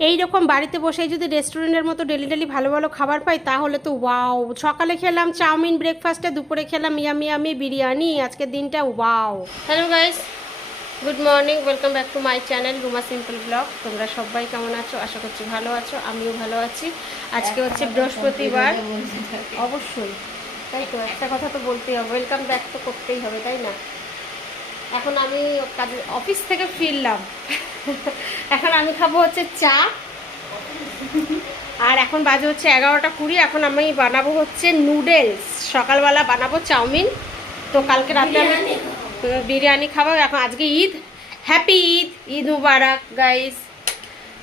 এই রকম বাড়িতে বসে যদি রেস্টুরেন্টের মতো ডেলি ডেলি ভালো ভালো খাবার পাই তাহলে তো ওয়াও। সকালে খেলাম চাউমিন ব্রেকফাস্টে, দুপুরে খেলাম ইয়ামি ইয়ামি বিরিয়ানি, আজকের দিনটা wow. Hello guys, good morning, welcome back to my channel Ruma simple blog. তোমরা সবাই কেমন আছো? আশা করছি ভালো আছো, আমিও ভালো আছি। আজকে হচ্ছে বৃহস্পতিবার, অবশ্যই তাই তো, একটা কথা তো বলতেই হবে, ওয়েলকাম ব্যাক তো করতেই হবে, তাই না? এখন আমি অফিস থেকে ফিরলাম, এখন আমি খাবো হচ্ছে চা, আর এখন বাজে হচ্ছে 11:20। এখন আমি বানাবো হচ্ছে নুডলস, সকালবেলা বানাবো চাউমিন। তো কালকে রাতে আমি বিরিয়ানি খাবো। এখন আজকে ঈদ, হ্যাপি ঈদ, ঈদ মুবারক গাইস।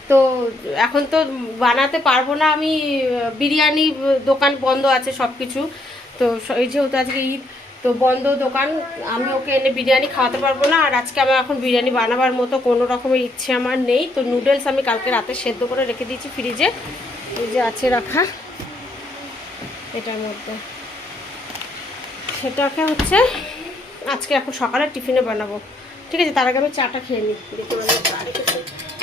তো এখন তো বানাতে পারবো না আমি, বিরিয়ানি দোকান বন্ধ আছে সব কিছু। তো এই যেহেতু আজকে ঈদ, তো বন্ধ দোকান, আমি ওকে এনে বিরিয়ানি খাওয়াতে পারবো না। আর আজকে আমার এখন বিরিয়ানি বানাবার মতো কোনো রকমের ইচ্ছে আমার নেই। তো নুডলস আমি কালকে রাতে সেদ্ধ করে রেখে দিয়েছি ফ্রিজে, এই যে আছে রাখা এটার মধ্যে, সেটাকে হচ্ছে আজকে এখন সকালে টিফিনে বানাবো। ঠিক আছে, তার আগে আমি চাটা খেয়ে নিই।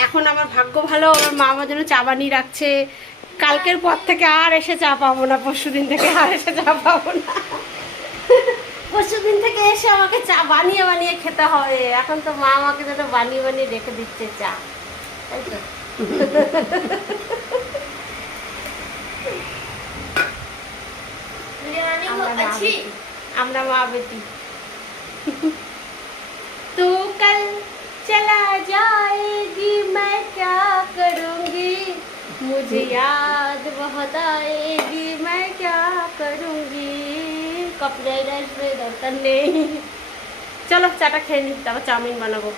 এখন আমার ভাগ্য ভালো, আমার মা আমার জন্য চা বানিয়ে রাখছে। কালকের পর থেকে আর এসে চা পাবো না, পরশু দিন থেকে আর এসে চা পাবো না। পরশু দিন থেকে এসে আমাকে চা বানিয়ে বানিয়ে খেতে হবে। এখন তো মা আমাকে যেন বানিয়ে বানিয়ে রেখে দিচ্ছে চা, তাই তো। আমরা মা বেটি। तो कल चला जाएगी मैं क्या करूँगी, मुझे याद बहुत आएगी मैं क्या करूँगी, कॉपीराइट আসবে দরকার নেই। চলো চাটা খেয়ে নিই, তারপর চাউমিন বানাবো।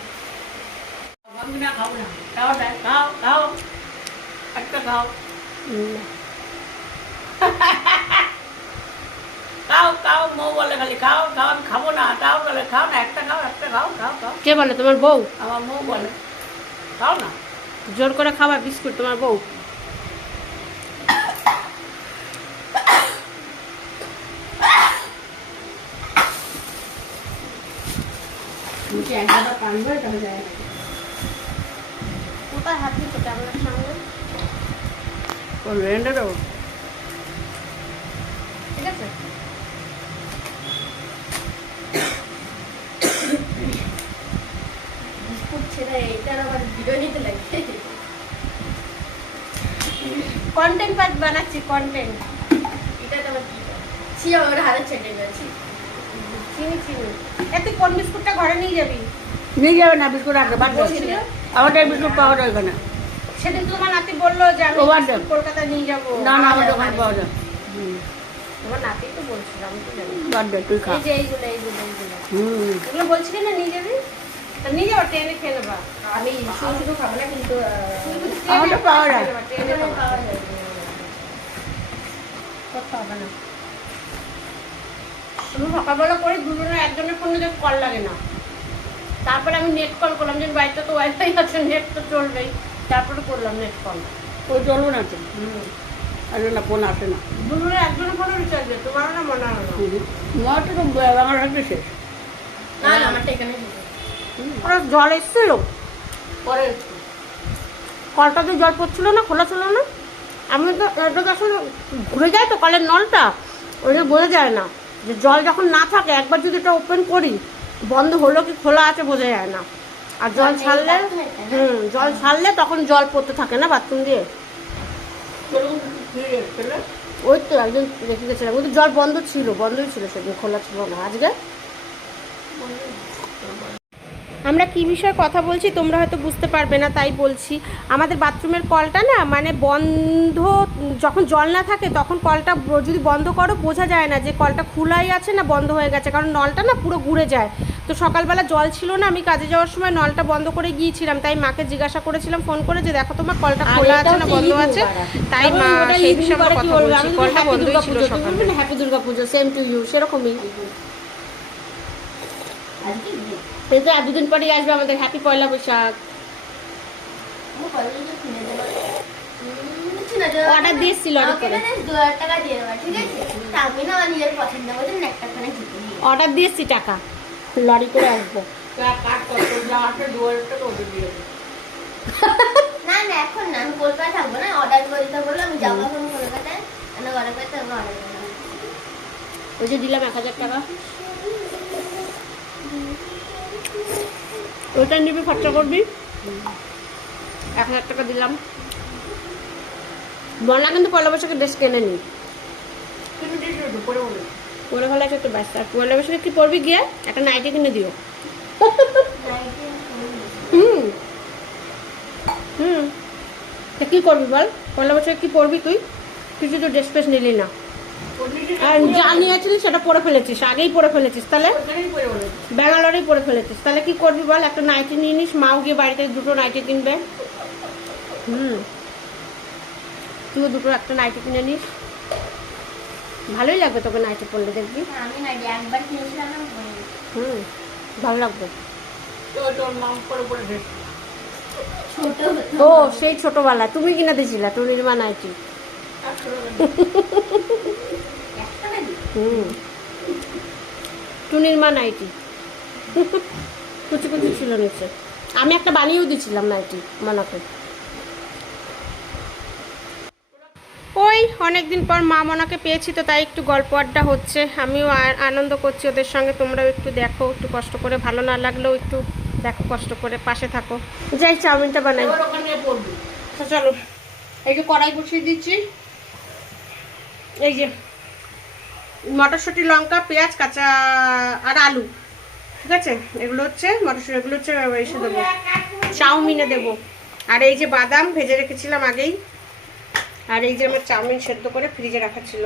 একটা খাও। খাও খাও, মৌ বলে খালি খাও খাও, আমি খাবো না, তাও বলে খাও না, একটা খাও একটা খাও, খাও খাও। কে বলে? তোমার বউ? আমার মৌ বলে খাও না। জোর করে খাবা বিস্কুট তোমার বউ? কোথায় হাত দিচ্ছ ক্যামেরার সামনে? রেন্ডে দেবো। ঠিক আছে, বিস্কুট ছেড়ে এইটার আবার ভিডিও নিতে লাগে। কন্টেন্ট বানাচ্ছি, কন্টেন্ট। এটা তোমার কি ছি, ওর হাতে ছেড়ে গেছি। চিনি চিনি। এ তুই কোন বিস্কুটটা ঘরে নিয়ে যাবি? নিয়ে যাবে না বিস্কুট, আগে বাদ দাও। আমাদের বিস্কুট পাওয়া যায় না। সেদিন তোমার নাতি বললো যে আমি বিস্কুট কলকাতায় নিয়ে যাবো। না না, আমাদের ওখানে পাওয়া যায়। তোমার নাতি তো বলছিল, আমি তো জানি। বাদ দে, তুই খা। এই যে এইগুলো এইগুলো এইগুলো এগুলো বলছিলি না নিয়ে যাবি, তা নিয়ে যাবো, ট্রেনে খেয়ে নেবা। আমি শুধু শুধু খাবো না কিন্তু, আমাদের পাওয়া যায়। ট্রেনে পাওয়া যায়, করতে হবে না। আমি সকালবেলা করে দুজনের একজনের ফোনে যে কল লাগে না, তারপরে আমি নেট কল করলাম, যে বাড়িতে তো ওয়াইফাই আছে, নেট তো চলবেই, তারপরে করলাম নেট কল। ওই চলবে না তো, আর না ফোন আসে না। দুজনের একজনের ফোনে রিচার্জ নেই, তোমারও না মনে হয় না। মাটা তো আমার হাতে শেষ। না আমারটা এখানে ওরা জল এসেছিল পরে, কলটাতে জল পড়ছিল না, খোলা ছিল না। আমি তো এটা যখন ঘুরে যায় তো কলের নলটা, ওইটা বোঝা যায় না যে জল যখন না থাকে, একবার যদি এটা ওপেন করি, বন্ধ হলো কি খোলা আছে বোঝা যায় না। আর জল ছাড়লে, জল ছাড়লে তখন জল পড়তে থাকে না বাথরুম দিয়ে। ওই তো একদিন রেখে গেছিলাম, কিন্তু জল বন্ধ ছিল, বন্ধই ছিল সেদিন, খোলা ছিল না। আজকে আমরা কি বিষয়ে কথা বলছি তোমরা হয়তো বুঝতে পারবে না, তাই বলছি। আমাদের বাথরুমের কলটা না, মানে বন্ধ, যখন জল না থাকে তখন কলটা যদি বন্ধ করো বোঝা যায় না যে কলটা খোলাই আছে না বন্ধ হয়ে গেছে, কারণ নলটা না পুরো ঘুরে যায়। তো সকালবেলা জল ছিল না, আমি কাজে যাওয়ার সময় নলটা বন্ধ করে গিয়েছিলাম, তাই মাকে জিজ্ঞাসা করেছিলাম ফোন করে যে দেখো তোমার কলটা খোলা আছে না বন্ধ আছে। তাই মা সেই বিষয়ে আমরা কথা বলছি, কলটা বন্ধই ছিল সকালে। Happy Durga Puja, same to you, সেরকমই। কিন্তু আর দুদিন পরেই আসবে আমাদের হ্যাপি পয়লা বৈশাখ। অর্ডার দিয়েছি লরি করে, অর্ডার দিয়েছি টাকা, লরি করে আসবো। না না এখন না, আমি ওই যে দিলাম 1000 টাকা, ওইটা নিবি, খরচা করবি। 1000 টাকা দিলাম। বলা কিন্তু পয়লা বৈশাখে ড্রেস কেনে নি, পরে ভালো আছে তো ব্যাস। আর পয়লা বৈশাখে কি পরবি গিয়ে? একটা নাইটি কিনে দিও। হুম হুম, তা কি করবি বল? পয়লা বৈশাখে কি পরবি তুই? তুই তো ড্রেস ফ্রেস নিলি না, আর যা নিয়েছিলিস সেটা পরে ফেলেছিস, আগেই পরে ফেলেছিস, তাহলে ব্যাঙ্গালোরেই পরে ফেলেছিস, তাহলে কি করবি বল? একটা নাইটি নিয়ে নিস, মাও গিয়ে বাড়িতে 2টো নাইটি কিনবে। তুইও 2টো একটা নাইটি কিনে নিস, ভালোই লাগবে তোকে নাইটি পরলে, দেখবি। ভালো লাগবে। ও সেই ছোটবেলা তুমি কিনা দিয়েছিলা তোর নির্মা নাইটি। টুনির মা নাইটি কুচি কুচি ছিল নিচে, আমি একটা বানিয়েও দিয়েছিলাম নাইটি মনাকে। ওই অনেকদিন পর মা মনাকে পেয়েছি তো, তাই একটু গল্প আড্ডা হচ্ছে, আমিও আনন্দ করছি ওদের সঙ্গে। তোমরাও একটু দেখো, একটু কষ্ট করে, ভালো না লাগলেও একটু দেখো, কষ্ট করে পাশে থাকো। যাই চাউমিনটা বানাই। চলো, এই যে কড়াই বসিয়ে দিচ্ছি, এই যে মটরশুঁটি, লঙ্কা, পেঁয়াজ, কাঁচা আর আলু, ঠিক আছে? এগুলো হচ্ছে মটরশুঁটি, এগুলো হচ্ছে এসে দেবো, চাউমিনে দেবো। আর এই যে বাদাম ভেজে রেখেছিলাম আগেই, আর এই যে আমার চাউমিন সেদ্ধ করে ফ্রিজে রাখা ছিল,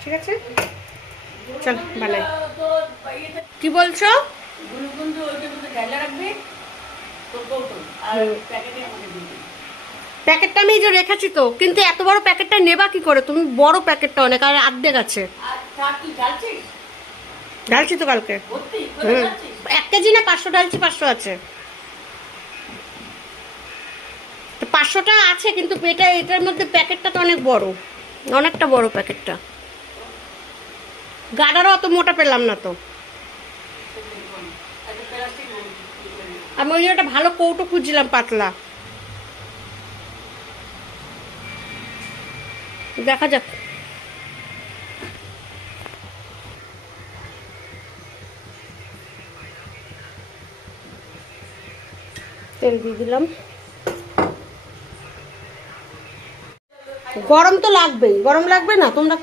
ঠিক আছে? চল বানাই। কি বলছো? প্যাকেটটা আমি যে রেখেছি তো, কিন্তু এত বড় প্যাকেটটা নেবা কি করে তুমি? বড় প্যাকেটটা অনেক, আর অর্ধেক আছে। ঢালছি তো কালকে। 1 কেজি না 500 ঢালছি, 500 আছে, 500টা আছে, কিন্তু এটার মধ্যে প্যাকেটটা তো অনেক বড়, অনেকটা বড় প্যাকেটটা। গাডারও অত মোটা পেলাম না তো, আমি ওই একটা ভালো কৌটো খুঁজছিলাম পাতলা, দেখা যাক। তেল দিয়ে দিলাম, গরম তো লাগবেই, গরম লাগবে না তোমরা?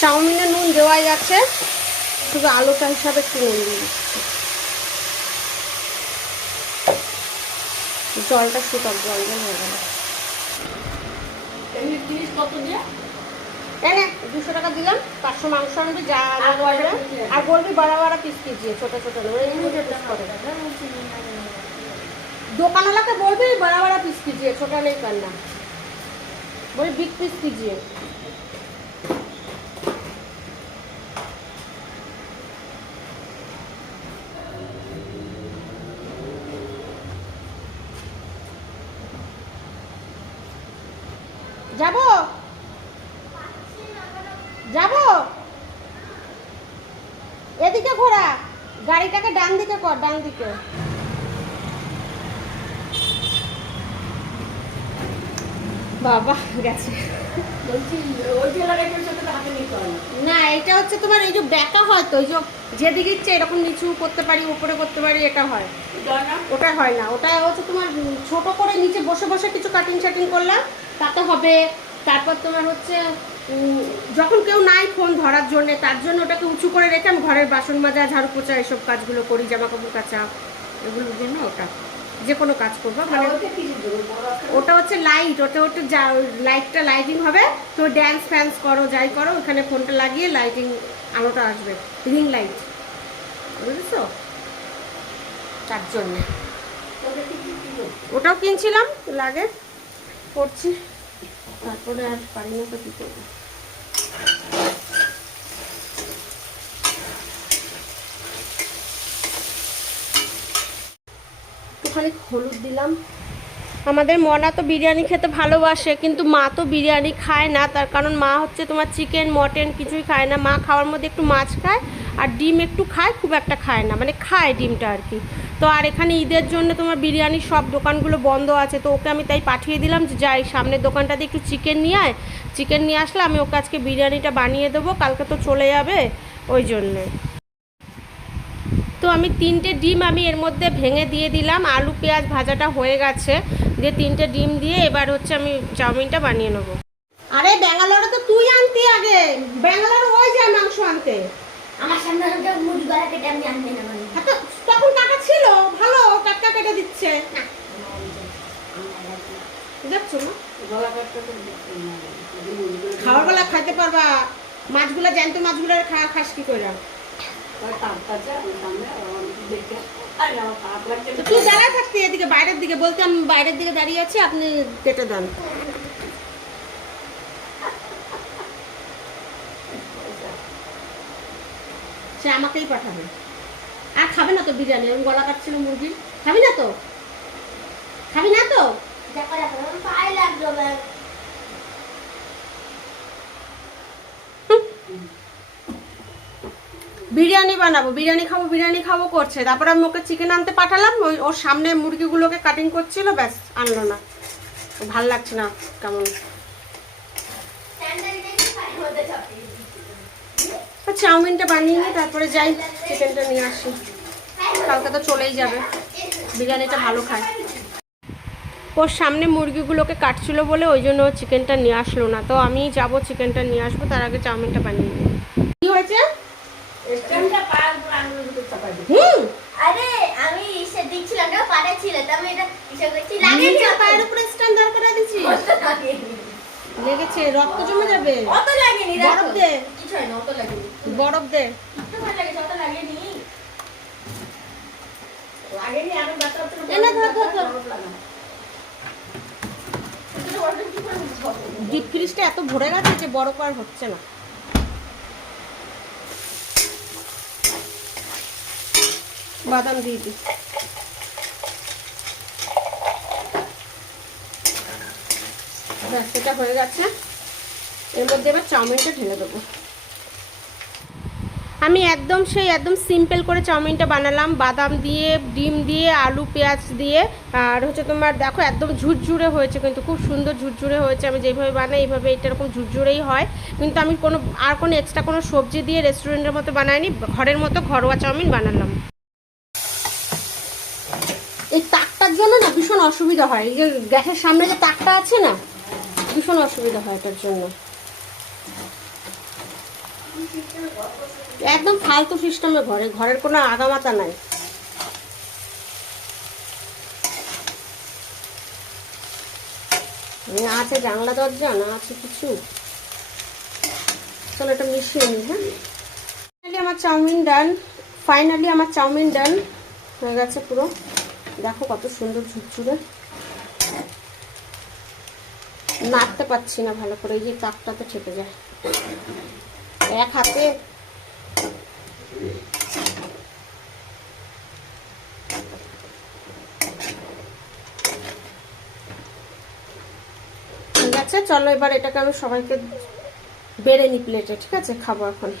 চাউমিনে নুন দেওয়াই আছে, শুধু আলুটা হিসাবে একটু নুন দিয়ে দিচ্ছি। জলটা শুকাক, জল জল হয়ে গেল। 200 টাকা দিলাম, 500 মাংস আনবি, যা আর বলবি বড়া বড়া পিস পিজিয়ে, ছোট ছোট নয়, দোকানওয়ালাকে বলবি বড়া বড়া পিস পিজিয়ে, ছোট নেই পার না, বলি বিগ পিস পিজিয়ে। যাবো যাবো, এদিকে ঘোরা, গাড়িটাকে ডান দিকে কর, ডান দিকে। বাবা গেছে। না এটা হচ্ছে তোমার এই যে ব্যাকা হয় তো, ওই যে যেদিকে ইচ্ছে এরকম নিচু করতে পারি, উপরে করতে পারি, এটা হয়। ওটা হয় না, ওটা হচ্ছে তোমার ছোট করে নিচে বসে বসে কিছু কাটিং শাটিং করলাম তাতে হবে। তারপর তোমার হচ্ছে যখন কেউ নাই ফোন ধরার জন্য, তার জন্য ওটাকে উঁচু করে রেখে আমি ঘরের বাসন মাজা, ঝাড়ু পোছা এসব কাজগুলো করি, জামা কাপড় কাচা, এগুলোর জন্য ওটা যে কোনো কাজ করবো। মানে ওটা হচ্ছে লাইট, ওটা হচ্ছে লাইটটা লাইটিং হবে, তো ড্যান্স ফ্যান্স করো যাই করো, ওখানে ফোনটা লাগিয়ে লাইটিং আলোটা আসবে, রিং লাইট, বুঝেছো? তার জন্যে ওটাও কিনছিলাম, লাগে করছি, তারপরে আর পারি না তো কী করবো। একটুখানি হলুদ দিলাম, আমাদের মনা তো বিরিয়ানি খেতে ভালোবাসে, কিন্তু মা তো বিরিয়ানি খায় না। তার কারণ মা হচ্ছে তোমার চিকেন মটন কিছুই খায় না। মা খাওয়ার মধ্যে একটু মাছ খায় আর ডিম একটু খায়, খুব একটা খায় না, মানে খায় ডিমটা আর কি। তো আর এখানে ঈদের জন্য তোমার বিরিয়ানির সব দোকানগুলো বন্ধ আছে, তো ওকে আমি তাই পাঠিয়ে দিলাম যে যাই সামনের দোকানটাতে একটু চিকেন নিয়ে আয়। চিকেন নিয়ে আসলে আমি ওকে আজকে বিরিয়ানিটা বানিয়ে দেবো, কালকে তো চলে যাবে ওই জন্যে। তো আমি 3টে ডিম আমি এর মধ্যে ভেঙে দিয়ে দিলাম। আলু পেঁয়াজ ভাজাটা হয়ে গেছে, দিয়ে 3টে ডিম দিয়ে এবার হচ্ছে আমি চাউমিনটা বানিয়ে নেবো। আরে ব্যাঙ্গালোরে তো তুই আনতি আগে, ব্যাঙ্গালোরে ওই যায় মাংস আনতে। আমার সামনে মুড়ি গলা কেটে আমি আনতে না মানে হ্যাঁ, তো তখন টাকা ছিল ভালো, টাটকা কেটে দিচ্ছে। যাচ্ছো না খাওয়ার বেলা খাইতে পারবা, মাছগুলা জ্যান্ত মাছগুলো খাস কি করে? তুই দাঁড়ায় থাকতি এদিকে বাইরের দিকে, বলতে আমি বাইরের দিকে দাঁড়িয়ে আছি, আপনি কেটে দেন। সে আমাকেই পাঠাবে। আর খাবে না তো বিরিয়ানি, আমি গলা কাটছিল মুরগি। খাবি না তো? খাবি না তো? দেখো দেখো আমার পায়ে লাগলো ব্যাগ বিরিয়ানি বানাবো, বিরিয়ানি খাবো করছে। তারপরে আমি ওকে চিকেন আনতে পাঠালাম, ওর সামনে মুরগিগুলোকে কাটিং করছিল, ব্যাস আনলো না। ভাল লাগছে না কেমন। স্যান্ডেল দেখে পায়ের মধ্যে চাপিয়ে চাউমিনটা বানিয়ে নিই, তারপরে যাই চিকেনটা নিয়ে আসি। কালকে তো চলেই যাবে, বিরিয়ানিটা ভালো খায়। ওর সামনে মুরগিগুলোকে কাটছিল বলে ওই জন্য চিকেনটা নিয়ে আসলো না। তো আমি যাব চিকেনটা নিয়ে আসবো, তার আগে চাউমিনটা বানিয়ে নিই। কি হয়েছে? আরে আমি ইসে দিচ্ছিলাম না পাড়ে ছিল তো আমি এটা ইসে করছি লাগিয়ে নিচে দিও পায়ের উপরে স্ট্যান্ড দাঁড় করে দিছি। লেগেছে, রক্ত জমে যাবে। অত লাগেনি বরফ দে, কিছু হয় না অত লাগেনি বরফ দে। একটু ভালো লাগে অত লাগেনি লাগেনি আমি বাচ্চা এনে ধর ধর ধর। ডিপ ফ্রিজটা এত ভরে গেছে যে বরফ আর হচ্ছে না। বাদাম দিয়ে দিই। ব্যাস এটা হয়ে গেছে, এর মধ্যে এবার চাউমিনটা ঢেলে দেবো। আমি একদম সিম্পল করে চাউমিনটা বানালাম, বাদাম দিয়ে, ডিম দিয়ে, আলু পেঁয়াজ দিয়ে। আর হচ্ছে তোমার দেখো একদম ঝুরঝুরে হয়েছে, কিন্তু খুব সুন্দর ঝুরঝুরে হয়েছে। আমি যেভাবে বানাই এইভাবে এটা এরকম ঝুরঝুরেই হয়, কিন্তু আমি কোনো এক্সট্রা কোনো সবজি দিয়ে রেস্টুরেন্টের মতো বানাইনি, ঘরের মতো ঘরোয়া চাউমিন বানালাম। এই তাকটার জন্য না ভীষণ অসুবিধা হয়, এই যে গ্যাসের সামনে যে তাকটা আছে না, ভীষণ অসুবিধা হয় এটার জন্য। একদম ফালতু সিস্টেমে ঘরের কোনো আগামাতা নাই। না আছে জানলা দরজা, না আছে কিছু। চলো এটা মিশিয়ে নিই। হ্যাঁ, ফাইনালি আমার চাউমিন ডান হয়ে গেছে পুরো। দেখো কত সুন্দর ঝুরঝুরে। নাড়তে পারছি না ভালো করে, এই যে তাকটাতে চেপে যায় এক হাতে। ঠিক আছে, চলো এবার এটাকে আমি সবাইকে বেড়ে নি প্লেটে। ঠিক আছে, খাবো এখন।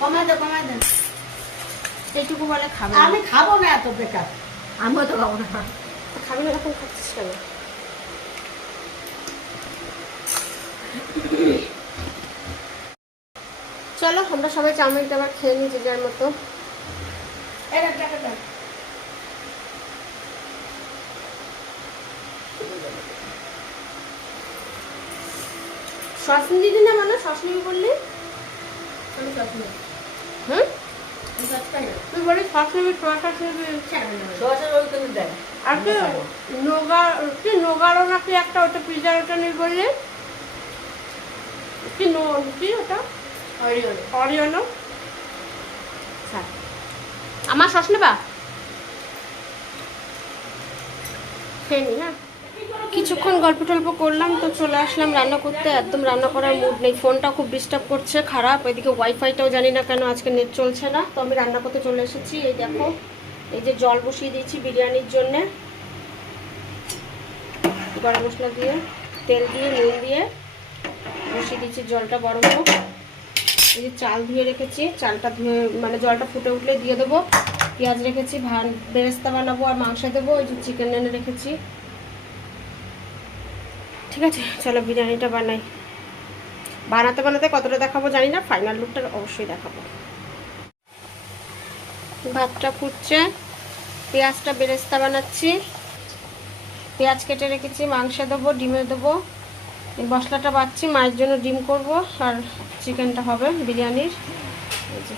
কমাই দে এইটুকু বলে খাবে। আমি খাবো না এত বেকার, আমিও তো খাবো না। খাবি না এখন, খাচ্ছিস কেন? চলো আমরা সবাই চাউমিনটা আবার খেয়ে নিই যে যার মতো। সস দিদি না মানে সস নিবি বললি? আমি সব নিই হুম, আমি সব খাই না তুই বলি সস নিবি, সোয়া সস নিবি। সসের ওই কিন্তু দেয়। আর কি নোগারও নাকি একটা, ওটা পিজার ওটা নিবি বললি কি ওটা অরিয়নো। আমার সস নেবা? খেয়ে নি। হ্যাঁ, কিছুক্ষণ গল্প টল্প করলাম তো চলে আসলাম রান্না করতে। একদম রান্না করার মুড নেই, ফোনটা খুব ডিস্টার্ব করছে, খারাপ। এদিকে ওয়াইফাইটাও জানি না কেন আজকে নেট চলছে না। তো আমি রান্না করতে চলে এসেছি। এই দেখো, এই যে জল বসিয়ে দিয়েছি বিরিয়ানির জন্যে, গরম মশলা দিয়ে তেল দিয়ে নুন দিয়ে বসিয়ে দিয়েছি, জলটা গরম হোক। এই যে চাল ধুয়ে রেখেছি, চালটা ধুয়ে মানে জলটা ফুটে উঠলে দিয়ে দেবো। পেঁয়াজ রেখেছি, বেরেস্তা বানাবো আর মাংস দেবো। এই যে চিকেন এনে রেখেছি। ঠিক আছে, চলো বিরিয়ানিটা বানাই। বানাতে বানাতে কতটা দেখাবো জানি না, ফাইনাল লুকটা অবশ্যই দেখাবো। ভাতটা ফুটছে, পেঁয়াজটা বেরেস্তা বানাচ্ছি। পেঁয়াজ কেটে রেখেছি, মাংসে দেবো, ডিমে দেবো। এই মশলাটা বাচ্ছি, মায়ের জন্য ডিম করব আর চিকেনটা হবে বিরিয়ানির। এই যে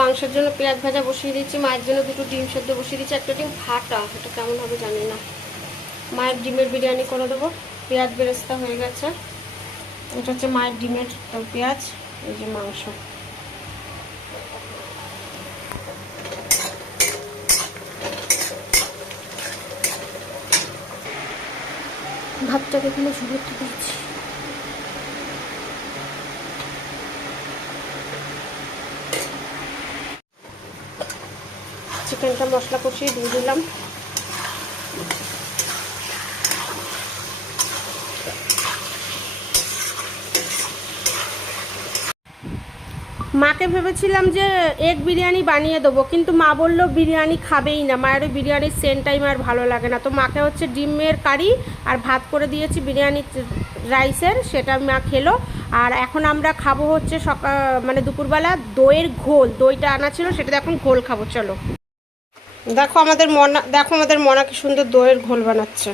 মাংসের জন্য পেঁয়াজ ভাজা বসিয়ে দিচ্ছি, মায়ের জন্য দুটো ডিম সেদ্ধ বসিয়ে দিচ্ছি। একটা ডিম ফাটা, এটা কেমন হবে জানি না। মায়ের ডিমের বিরিয়ানি করে দেবো। পেঁয়াজ বেরেস্তা হয়ে গেছে, এটা হচ্ছে মায়ের ডিমের পেঁয়াজ। এই যে মাংস, ভাতটাকে এখানে ঝুড়িতে দিয়েছি। চিকেনটা মশলা কষিয়ে দিয়ে দিলাম। মাকে ভেবেছিলাম যে এগ বিরিয়ানি বানিয়ে দেবো, কিন্তু মা বললো বিরিয়ানি খাবেই না, মায়ের ওই বিরিয়ানির সেন্টটাই মার ভালো লাগে না। তো মাকে হচ্ছে ডিমের কারি আর ভাত করে দিয়েছি বিরিয়ানি রাইসের, সেটা মা খেলো। আর এখন আমরা খাবো হচ্ছে সকাল মানে দুপুরবেলা দইয়ের ঘোল, দইটা আনা ছিল, সেটা এখন ঘোল খাবো। চলো দেখো আমাদের মনা কি সুন্দর দইয়ের ঘোল বানাচ্ছে।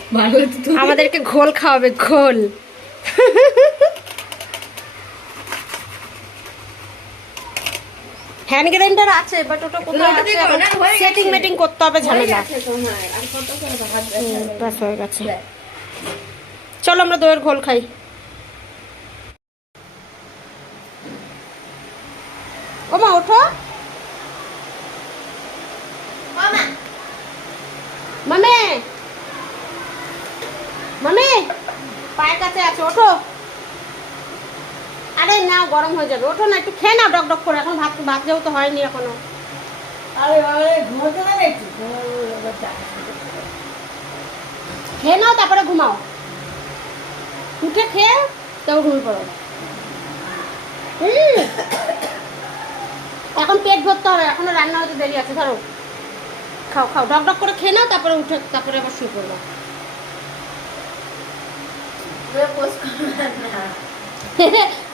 আমাদেরকে ঘোল খাওয়াবে, ঘোল। হ্যান্ড গ্রাইন্ডার আছে, বাট ওটা কোথায় আছে, সেটিং মেটিং করতে হবে, ঝামেলা। ব্যাস হয়ে গেছে, চলো আমরা দইয়ের ঘোল খাই। ও মা ওঠো, মামে মামে পায়ের কাছে আছে, ওঠো। আরে না, গরম হয়ে যাবে, ওঠো না, একটু খেয়ে নাও ডক ডক করে। এখন ভাত যেহেতু হয়নি এখনো। খেয়ে নাও তারপরে ঘুমাও, উঠে খেয়ে তাও ঘুমিয়ে পড়ো। এখন পেট ভরতে হবে, এখনো রান্না হতে দেরি আছে। ধরো খাও খাও, ডক ডক করে খেয়ে নাও, তারপরে উঠে তারপরে আবার শুয়ে পড়বো।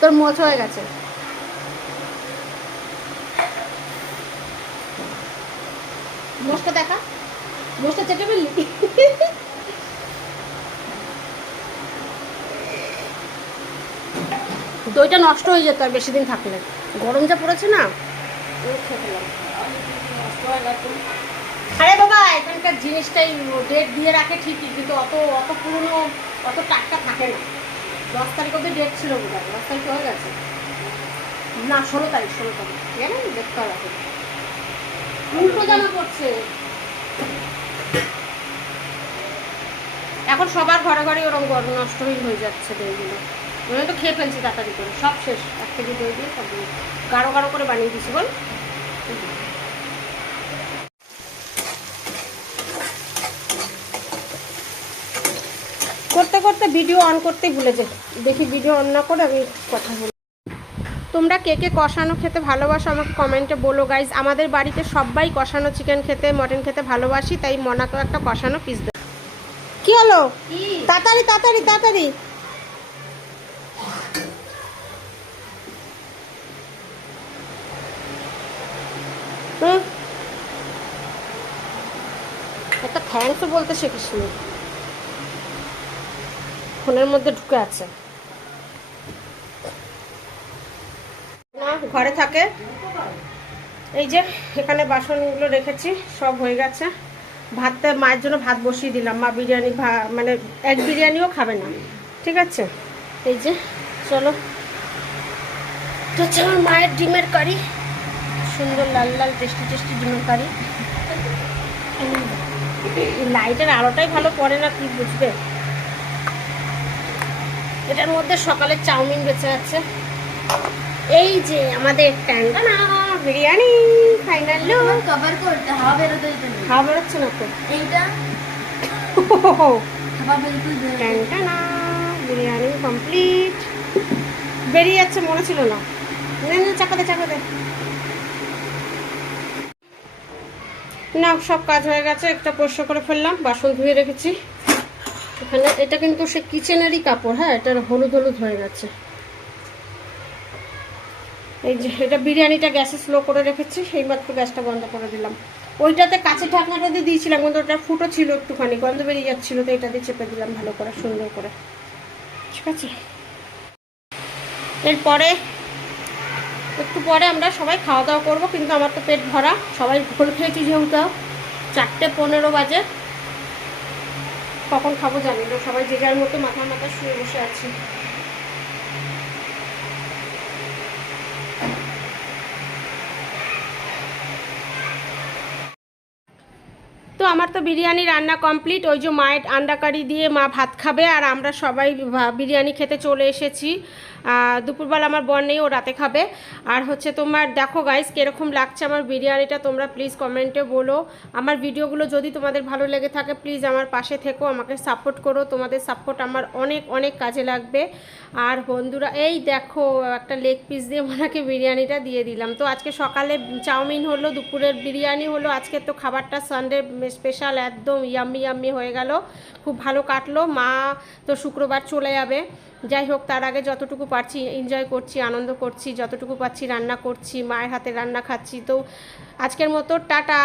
তোর মোচ হয়ে গেছে। মোষটা দেখা, মোষটা চেটে ফেললি। দইটা নষ্ট হয়ে যেত আর বেশি দিন থাকলে, গরম যা পড়েছে না। আরে বাবা, এখানকার জিনিসটাই ডেট দিয়ে রাখে ঠিকই, কিন্তু অত অত পুরনো অত টাটকা থাকে না। 10 তারিখ অব্দি ডেট ছিল বোধ হয়, 10 তারিখ হয়ে গেছে না, 16 তারিখ জানেন, দেখতে হবে। উল্টো জামা পড়ছে এখন, সবার ঘরে ঘরে ওরকম গরম নষ্ট হয়ে যাচ্ছে দইগুলো। আমি তো খেয়ে ফেলছি তাড়াতাড়ি করে, সব শেষ। 1 কেজি দই দিয়ে সব গাঢ় গাঢ় করে বানিয়ে দিছি বল। করতে করতে ভিডিও অন করতেই ভুলে যাই, দেখি ভিডিও অন না করে আমি কথা বলি। তোমরা কে কে কষানো খেতে ভালোবাসো আমাকে কমেন্টে বলো গাইজ। আমাদের বাড়িতে সবাই কষানো চিকেন খেতে, মটন খেতে ভালোবাসি, তাই মনাকেও একটা কষানো পিস দেব। কি হলো? তাড়াতাড়ি তাড়াতাড়ি তাড়াতাড়ি। একটা থ্যাঙ্কসও বলতে শিখিস নি, ফোনের মধ্যে ঢুকে আছে না, ঘরে থাকে। এই যে এখানে বাসনগুলো রেখেছি, সব হয়ে গেছে। ভাতটা মায়ের জন্য ভাত বসিয়ে দিলাম। মা বিরিয়ানি মানে এক বিরিয়ানিও খাবে না, ঠিক আছে, এই যে চলো, তো হচ্ছে আমার মায়ের ডিমের কারি, সুন্দর লাল লাল টেস্টি টেস্টি ডিমের কারি। লাইটের আলোটাই ভালো পড়ে না, কি বুঝবে। এটার মধ্যে সকালে চাউমিন বেঁচে আছে। এই যে আমাদের টান্ডানা বিরিয়ানি ফাইনাল লুক। কভার করতে হাওয়া বেরোতে দিতে নেই। খাওয়া বেরোচ্ছে না তো। এইটা হাওয়া বিলকুল বেরোতে টান্ডানা বিরিয়ানি কমপ্লিট। বেরিয়ে যাচ্ছে, মনে ছিল না। না না, চাপাতে চাপাতে না, সব কাজ হয়ে গেছে। একটা পরিষ্কার করে ফেললাম, বাসন ধুয়ে রেখেছি এখানে। এটা কিন্তু সে কিচেনেরই কাপড়, হ্যাঁ, এটা হলুদ হলুদ হয়ে গেছে। এই যে এটা বিরিয়ানিটা গ্যাসে স্লো করে রেখেছি, সেই মাত্র গ্যাসটা বন্ধ করে দিলাম। ওইটাতে কাঁচের ঢাকনাটা দিয়ে দিয়েছিলাম, কিন্তু ওটা ফুটো ছিল একটুখানি, গন্ধ বেরিয়ে যাচ্ছিলো, তো এটা দিয়ে চেপে দিলাম ভালো করে, সুন্দর করে। ঠিক আছে, এরপরে একটু পরে আমরা সবাই খাওয়া দাওয়া করবো, কিন্তু আমার তো পেট ভরা, সবাই ভোল খেয়েছি যেহেতু 4:15 বাজে। কখন খাবো জানি না, সবাই যে যার মতো মাথা মাথা শুয়ে বসে আছি। তো আমার তো বিরিয়ানি রান্না কমপ্লিট। ওই যে মায়ের আন্ডা কারি দিয়ে মা ভাত খাবে, আর আমরা সবাই বিরিয়ানি খেতে চলে এসেছি। দুপুরবেলা আমার বোন নেই, ও রাতে খাবে। আর হচ্ছে তোমার দেখো গাইস কীরকম লাগছে আমার বিরিয়ানিটা, তোমরা প্লিজ কমেন্টে বলো। আমার ভিডিওগুলো যদি তোমাদের ভালো লেগে থাকে প্লিজ আমার পাশে থেকো, আমাকে সাপোর্ট করো, তোমাদের সাপোর্ট আমার অনেক অনেক কাজে লাগবে। আর বন্ধুরা এই দেখো একটা লেগ পিস দিয়ে ওনাকে বিরিয়ানিটা দিয়ে দিলাম। তো আজকে সকালে চাউমিন হলো, দুপুরের বিরিয়ানি হলো, আজকে তো খাবারটা সানডে স্পেশাল, একদম ইয়াম্মি ইয়াম্মি হয়ে গেল, খুব ভালো কাটলো। মা তো শুক্রবার চলে যাবে, যাই হোক তার আগে যতটুকু পারছি এনজয় করছি, আনন্দ করছি, যতটুকু পারছি রান্না করছি, মায়ের হাতে রান্না খাচ্ছি। তো আজকের মতো টাটা।